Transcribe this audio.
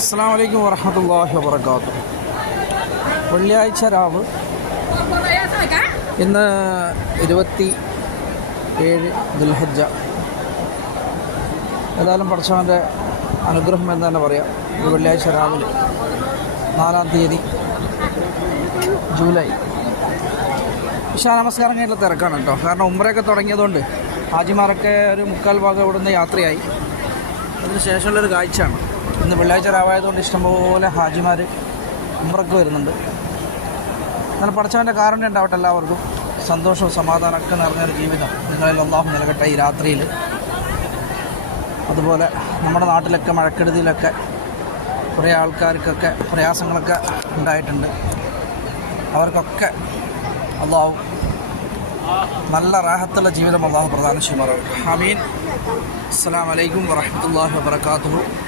അസ്സലാമു അലൈക്കും വറഹ്മത്തുള്ളാഹി വബറകാതുഹു. വെള്ളിയാഴ്ച രാവ്, ഇന്ന് 27 ദുൽഹജ്ജ. ഏതായാലും പടച്ചവൻ്റെ അനുഗ്രഹം എന്ന് തന്നെ പറയാം. ഒരു വെള്ളിയാഴ്ച രാവിലെ 4-ാം തീയതി ജൂലൈ. ഇശാ നമസ്കാരം കഴിഞ്ഞിട്ട് തിരക്കാണ് കേട്ടോ. കാരണം ഉംറയൊക്കെ തുടങ്ങിയതുകൊണ്ട് ഹാജിമാരൊക്കെ ഒരു 3/4 ഭാഗം ഇവിടുന്ന് യാത്രയായി. അതിന് ശേഷമുള്ളൊരു കാഴ്ചയാണ്. ഇന്ന് വെള്ളിയാഴ്ച രാവായതുകൊണ്ട് ഇഷ്ടംപോലെ ഹാജിമാർ ഉംറയ്ക്ക് വരുന്നുണ്ട്. എന്നാൽ പടച്ചവൻ്റെ കാരുണ്യം ഉണ്ടാവട്ടെ, എല്ലാവർക്കും സന്തോഷവും സമാധാനമൊക്കെ നിറഞ്ഞൊരു ജീവിതം നിങ്ങളിൽ അല്ലാഹു നൽകട്ടെ ഈ രാത്രിയിൽ. അതുപോലെ നമ്മുടെ നാട്ടിലൊക്കെ മഴക്കെടുതിയിലൊക്കെ കുറേ ആൾക്കാർക്കൊക്കെ പ്രയാസങ്ങളൊക്കെ ഉണ്ടായിട്ടുണ്ട്. അവർക്കൊക്കെ അല്ലാഹു നല്ല റാഹത്തുള്ള ജീവിതം അല്ലാഹു പ്രദാനം ചെയ്യുമാറാവട്ടെ. ആമീൻ. അസ്സലാമു അലൈക്കും വറഹ്മത്തുള്ളാഹി വബറകാതുഹു.